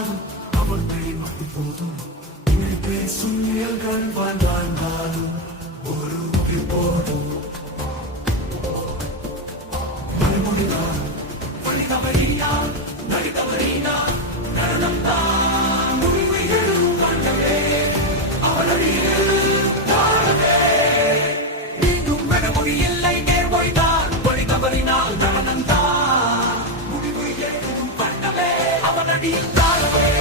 வாழ்ந்தாலும் அவர்களின் மதி போதும் இணை பேசும் நிழல்கள் வாழ்ந்தாலும் ஒரு மொழி போதும் மறுமொழிதான் வழி தவறினா நடி தவறினா நடனம் தான் முடிவு கண்டவே அவளடியில் தாழவே மீண்டும் அவளடியில் தாழவே மீண்டும் பெருமா